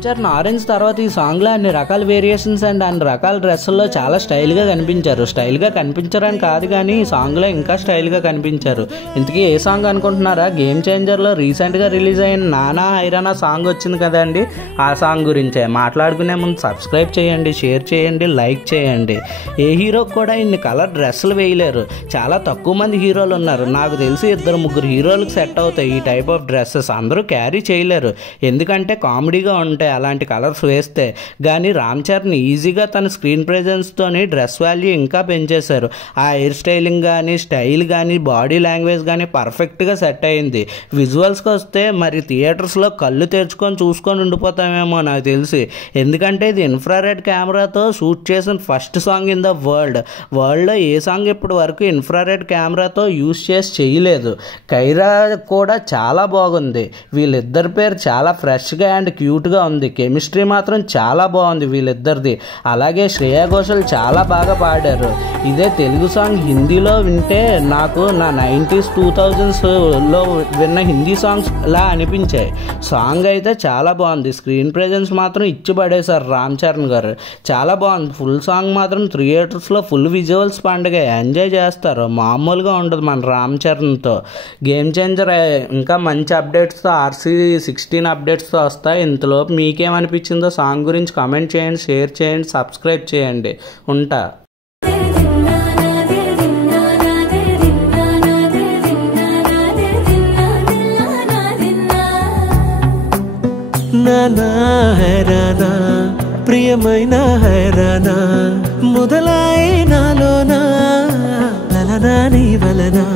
Ram Charan orange తర్వాత ఈ సాంగ్లో అన్ని రకాల వేరియేషన్స్ అండ్ అన్ని రకాల డ్రెస్సుల్లో చాలా స్టైల్గా కనిపించారు. స్టైల్గా కనిపించరని కాదు కానీ ఈ సాంగ్లో ఇంకా స్టైల్గా కనిపించారు. ఇంతకీ ఏ సాంగ్ అనుకుంటున్నారా? గేమ్ చేంజర్లో రీసెంట్గా రిలీజ్ అయిన నానా హైరానా సాంగ్ వచ్చింది కదండి, ఆ సాంగ్ గురించే. మాట్లాడుకునే ముందు సబ్స్క్రైబ్ చేయండి, షేర్ చేయండి, లైక్ చేయండి. ఏ హీరోకి కూడా ఇన్ని కలర్ డ్రెస్సులు వేయలేరు. చాలా తక్కువ మంది హీరోలు ఉన్నారు. నాకు తెలిసి 2-3 హీరోలకు సెట్ అవుతాయి ఈ టైప్ ఆఫ్ డ్రెస్సెస్. అందరూ క్యారీ చేయలేరు, ఎందుకంటే కామెడీగా ఉంటాయి అలాంటి కలర్స్ వేస్తే. కానీ రామ్ చరణ్ ఈజీగా తన స్క్రీన్ ప్రెజెన్స్తోని డ్రెస్ వాల్యూ ఇంకా పెంచేశారు. ఆ హెయిర్ స్టైలింగ్ కానీ, స్టైల్ కానీ, బాడీ లాంగ్వేజ్ కానీ పర్ఫెక్ట్గా సెట్ అయింది. విజువల్స్కి వస్తే మరి థియేటర్స్లో కళ్ళు తెరుచుకొని చూసుకొని ఉండిపోతామేమో నాకు తెలిసి. ఎందుకంటే ఇది ఇన్ఫ్రారెడ్ కెమెరాతో షూట్ చేసిన ఫస్ట్ సాంగ్ ఇన్ ద వరల్డ్లో ఏ సాంగ్ ఇప్పటి వరకు ఇన్ఫ్రారెడ్ కెమెరాతో యూజ్ చేసి చేయలేదు. కైరా కూడా చాలా బాగుంది. వీళ్ళిద్దరి పేరు చాలా ఫ్రెష్గా అండ్ క్యూట్గా ఉంది. కెమిస్ట్రీ మాత్రం చాలా బాగుంది వీళ్ళిద్దరిది. అలాగే శ్రేయా ఘోషల్ చాలా బాగా పాడారు. ఇదే తెలుగు సాంగ్ హిందీలో వింటే నాకు నా 90s 2000sలో విన్న హిందీ సాంగ్స్ లా అనిపించాయి. సాంగ్ అయితే చాలా బాగుంది. స్క్రీన్ ప్రెజెన్స్ మాత్రం ఇచ్చి పడేశారు రామ్ చరణ్ గారు. చాలా బాగుంది. ఫుల్ సాంగ్ మాత్రం థియేటర్స్లో ఫుల్ విజువల్స్ పండుగ ఎంజాయ్ చేస్తారు. మామూలుగా ఉండదు మన రామ్ చరణ్తో. గేమ్ చేంజర్ ఇంకా మంచి అప్డేట్స్తో RC16 అప్డేట్స్తో వస్తాయి. ఇంతలోపు మీకేమనిపించిందో సాంగ్ గురించి కామెంట్ చేయండి, షేర్ చేయండి, సబ్స్క్రైబ్ చేయండి. ఉంటా. నానా హైరానా ప్రియమైన హైరానా మొదలై నాలోనా లలనా నీ వలనా.